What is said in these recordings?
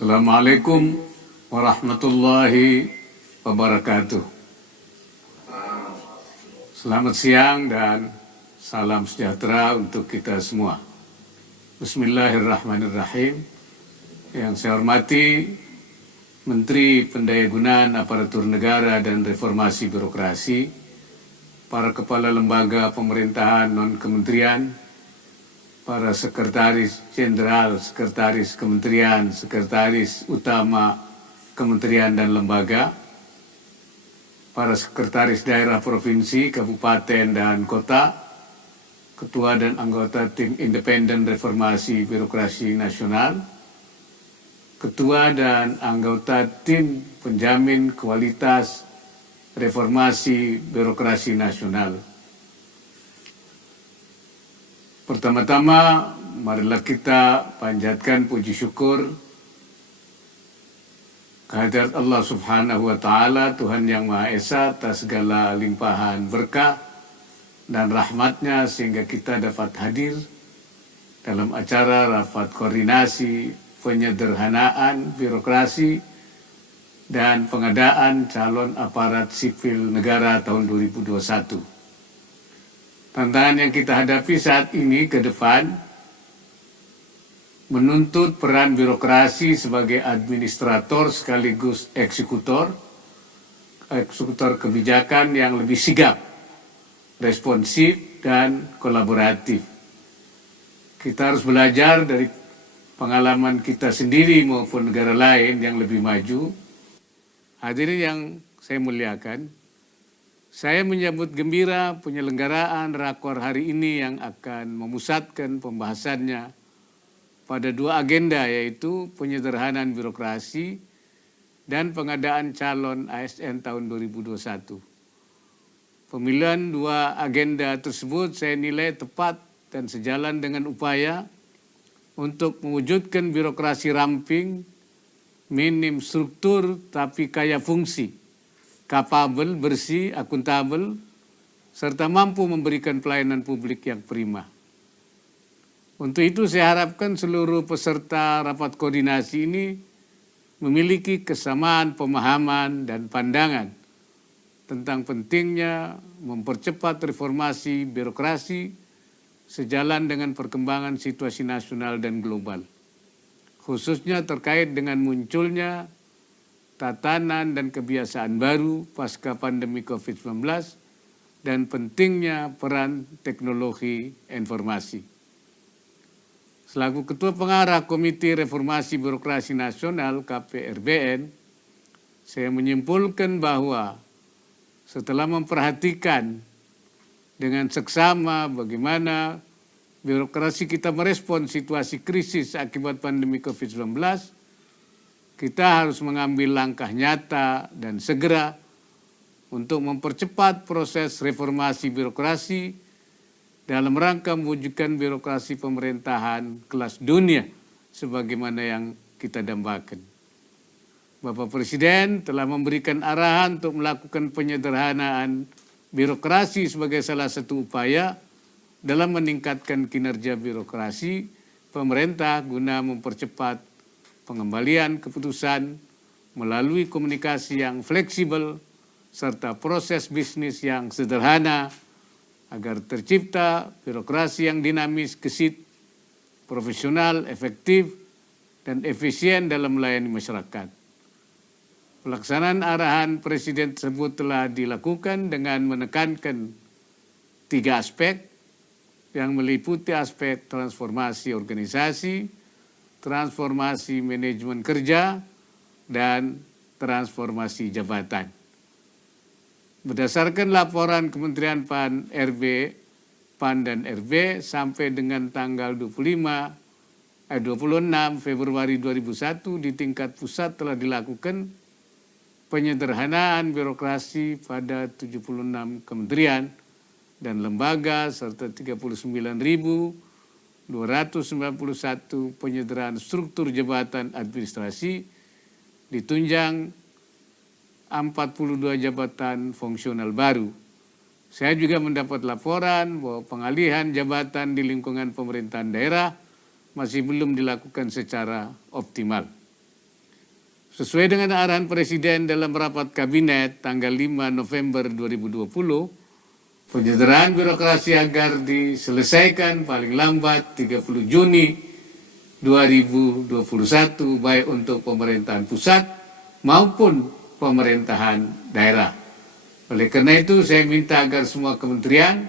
Assalamualaikum warahmatullahi wabarakatuh. Selamat siang dan salam sejahtera untuk kita semua. Bismillahirrahmanirrahim. Yang saya hormati Menteri Pendayagunaan Aparatur Negara dan Reformasi Birokrasi, para kepala lembaga pemerintahan non-kementerian, para sekretaris jenderal, sekretaris kementerian, sekretaris utama kementerian dan lembaga, para sekretaris daerah provinsi, kabupaten dan kota, ketua dan anggota tim independen reformasi birokrasi nasional, ketua dan anggota tim penjamin kualitas reformasi birokrasi nasional. Pertama-tama, marilah kita panjatkan puji syukur kehadirat Allah Subhanahu wa Ta'ala, Tuhan Yang Maha Esa, atas segala limpahan berkah dan rahmatnya sehingga kita dapat hadir dalam acara rapat koordinasi penyederhanaan birokrasi dan pengadaan calon aparat sipil negara tahun 2021. Tantangan yang kita hadapi saat ini ke depan menuntut peran birokrasi sebagai administrator sekaligus eksekutor kebijakan yang lebih sigap, responsif, dan kolaboratif. Kita harus belajar dari pengalaman kita sendiri maupun negara lain yang lebih maju. Hadirin yang saya muliakan, saya menyambut gembira penyelenggaraan rakor hari ini yang akan memusatkan pembahasannya pada dua agenda, yaitu penyederhanaan birokrasi dan pengadaan calon ASN tahun 2021. Pemilihan dua agenda tersebut saya nilai tepat dan sejalan dengan upaya untuk mewujudkan birokrasi ramping, minim struktur tapi kaya fungsi, kapabel, bersih, akuntabel, serta mampu memberikan pelayanan publik yang prima. Untuk itu saya harapkan seluruh peserta rapat koordinasi ini memiliki kesamaan pemahaman dan pandangan tentang pentingnya mempercepat reformasi birokrasi sejalan dengan perkembangan situasi nasional dan global, khususnya terkait dengan munculnya tatanan dan kebiasaan baru pasca pandemi COVID-19 dan pentingnya peran teknologi informasi. Selaku Ketua Pengarah Komite Reformasi Birokrasi Nasional KPRBN, saya menyimpulkan bahwa setelah memperhatikan dengan seksama bagaimana birokrasi kita merespon situasi krisis akibat pandemi COVID-19, kita harus mengambil langkah nyata dan segera untuk mempercepat proses reformasi birokrasi dalam rangka mewujudkan birokrasi pemerintahan kelas dunia sebagaimana yang kita dambakan. Bapak Presiden telah memberikan arahan untuk melakukan penyederhanaan birokrasi sebagai salah satu upaya dalam meningkatkan kinerja birokrasi pemerintah guna mempercepat pengembalian keputusan melalui komunikasi yang fleksibel serta proses bisnis yang sederhana agar tercipta birokrasi yang dinamis, gesit, profesional, efektif, dan efisien dalam melayani masyarakat. Pelaksanaan arahan Presiden tersebut telah dilakukan dengan menekankan 3 aspek yang meliputi aspek transformasi organisasi, transformasi manajemen kerja, dan transformasi jabatan. Berdasarkan laporan Kementerian PAN dan RB sampai dengan tanggal 26 Februari 2001 di tingkat pusat telah dilakukan penyederhanaan birokrasi pada 76 kementerian dan lembaga serta 39.291 penyederhanaan struktur jabatan administrasi, ditunjang 42 jabatan fungsional baru. Saya juga mendapat laporan bahwa pengalihan jabatan di lingkungan pemerintahan daerah masih belum dilakukan secara optimal. Sesuai dengan arahan Presiden dalam rapat Kabinet tanggal 5 November 2020, penyederhanaan birokrasi agar diselesaikan paling lambat 30 Juni 2021 baik untuk pemerintahan pusat maupun pemerintahan daerah. Oleh karena itu saya minta agar semua kementerian,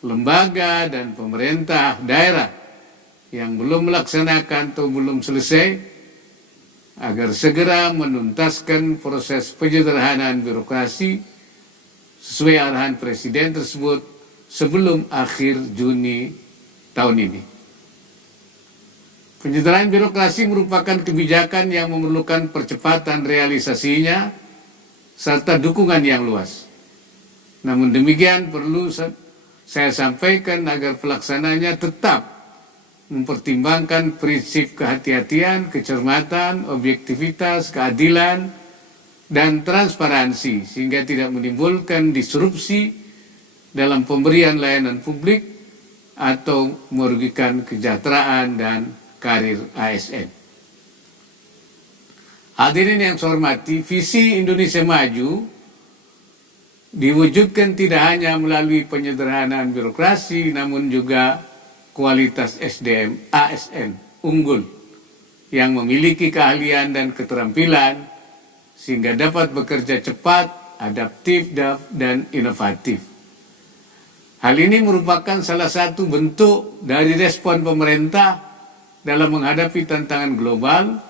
lembaga dan pemerintah daerah yang belum melaksanakan atau belum selesai agar segera menuntaskan proses penyederhanaan birokrasi sesuai arahan Presiden tersebut sebelum akhir Juni tahun ini. Penyederhanaan birokrasi merupakan kebijakan yang memerlukan percepatan realisasinya serta dukungan yang luas. Namun demikian perlu saya sampaikan agar pelaksananya tetap mempertimbangkan prinsip kehati-hatian, kecermatan, objektivitas, keadilan, dan transparansi sehingga tidak menimbulkan disrupsi dalam pemberian layanan publik atau merugikan kesejahteraan dan karir ASN. Hadirin yang saya hormati, visi Indonesia Maju diwujudkan tidak hanya melalui penyederhanaan birokrasi namun juga kualitas SDM ASN unggul yang memiliki keahlian dan keterampilan sehingga dapat bekerja cepat, adaptif, dan inovatif. Hal ini merupakan salah satu bentuk dari respon pemerintah dalam menghadapi tantangan global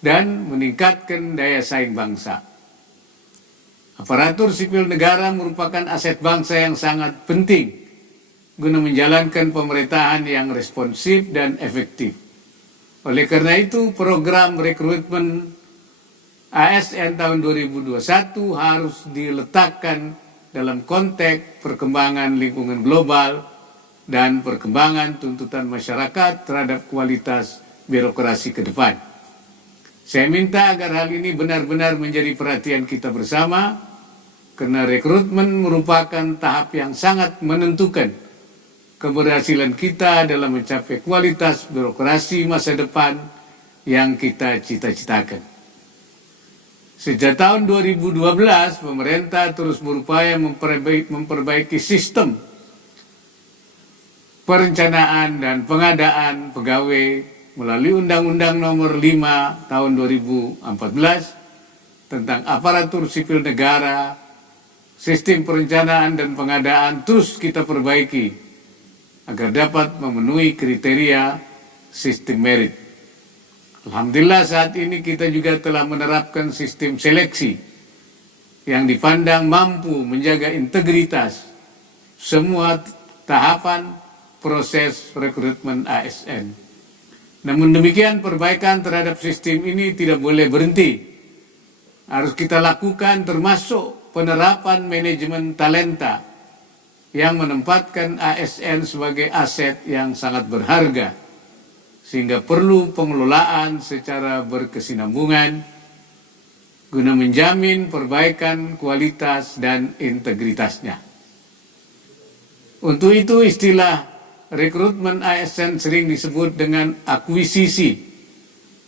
dan meningkatkan daya saing bangsa. Aparatur sipil negara merupakan aset bangsa yang sangat penting guna menjalankan pemerintahan yang responsif dan efektif. Oleh karena itu, program rekrutmen ASN tahun 2021 harus diletakkan dalam konteks perkembangan lingkungan global dan perkembangan tuntutan masyarakat terhadap kualitas birokrasi ke depan. Saya minta agar hal ini benar-benar menjadi perhatian kita bersama, karena rekrutmen merupakan tahap yang sangat menentukan keberhasilan kita dalam mencapai kualitas birokrasi masa depan yang kita cita-citakan. Sejak tahun 2012, pemerintah terus berupaya memperbaiki sistem perencanaan dan pengadaan pegawai melalui Undang-Undang Nomor 5 Tahun 2014 tentang aparatur sipil negara. Sistem perencanaan dan pengadaan terus kita perbaiki agar dapat memenuhi kriteria sistem merit. Alhamdulillah saat ini kita juga telah menerapkan sistem seleksi yang dipandang mampu menjaga integritas semua tahapan proses rekrutmen ASN. Namun demikian perbaikan terhadap sistem ini tidak boleh berhenti. Harus kita lakukan termasuk penerapan manajemen talenta yang menempatkan ASN sebagai aset yang sangat berharga, sehingga perlu pengelolaan secara berkesinambungan guna menjamin perbaikan kualitas dan integritasnya. Untuk itu istilah rekrutmen ASN sering disebut dengan akuisisi,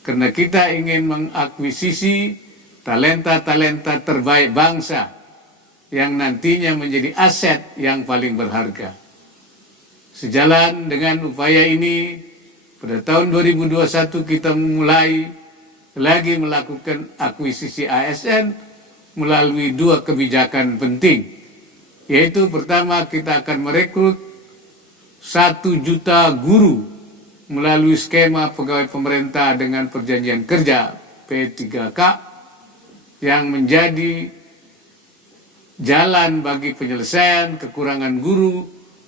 karena kita ingin mengakuisisi talenta-talenta terbaik bangsa yang nantinya menjadi aset yang paling berharga. Sejalan dengan upaya ini, pada tahun 2021 kita mulai lagi melakukan akuisisi ASN melalui dua kebijakan penting, yaitu pertama kita akan merekrut 1 juta guru melalui skema pegawai pemerintah dengan perjanjian kerja P3K yang menjadi jalan bagi penyelesaian kekurangan guru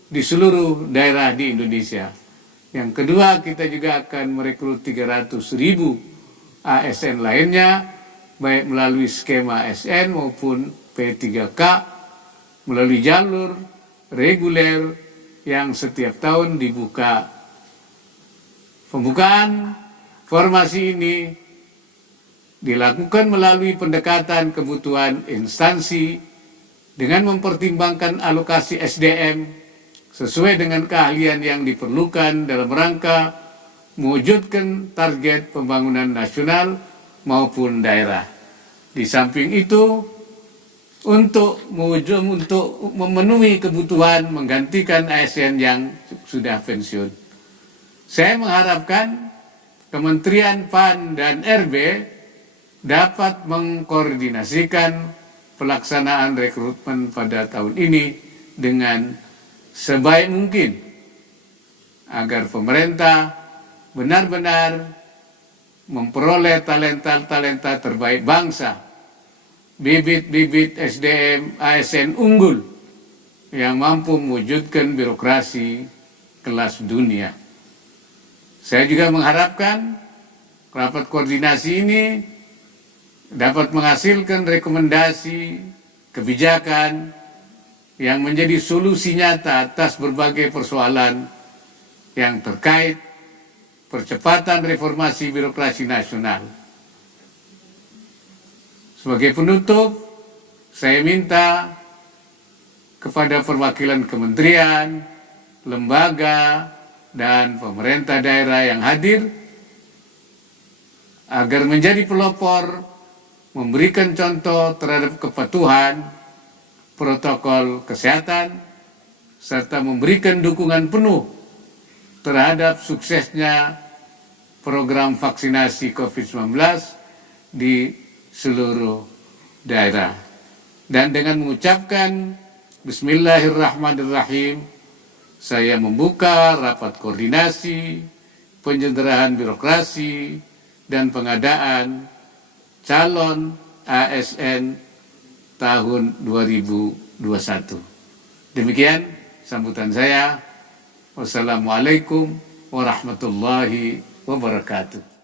di seluruh daerah di Indonesia. Yang kedua, kita juga akan merekrut 300.000 ASN lainnya, baik melalui skema ASN maupun P3K, melalui jalur reguler yang setiap tahun dibuka. Pembukaan formasi ini dilakukan melalui pendekatan kebutuhan instansi dengan mempertimbangkan alokasi SDM sesuai dengan keahlian yang diperlukan dalam rangka mewujudkan target pembangunan nasional maupun daerah. Di samping itu, untuk memenuhi kebutuhan menggantikan ASN yang sudah pensiun, saya mengharapkan Kementerian PAN dan RB dapat mengkoordinasikan pelaksanaan rekrutmen pada tahun ini dengan sebaik mungkin agar pemerintah benar-benar memperoleh talenta-talenta terbaik bangsa, bibit-bibit SDM ASN unggul yang mampu mewujudkan birokrasi kelas dunia. Saya juga mengharapkan rapat koordinasi ini dapat menghasilkan rekomendasi kebijakan yang menjadi solusi nyata atas berbagai persoalan yang terkait percepatan reformasi birokrasi nasional. Sebagai penutup, saya minta kepada perwakilan kementerian, lembaga, dan pemerintah daerah yang hadir agar menjadi pelopor, memberikan contoh terhadap kepatuhan protokol kesehatan, serta memberikan dukungan penuh terhadap suksesnya program vaksinasi COVID-19 di seluruh daerah. Dan dengan mengucapkan Bismillahirrahmanirrahim, saya membuka rapat koordinasi, penyederhanaan birokrasi, dan pengadaan calon ASN tahun 2021. Demikian sambutan saya. Wassalamualaikum warahmatullahi wabarakatuh.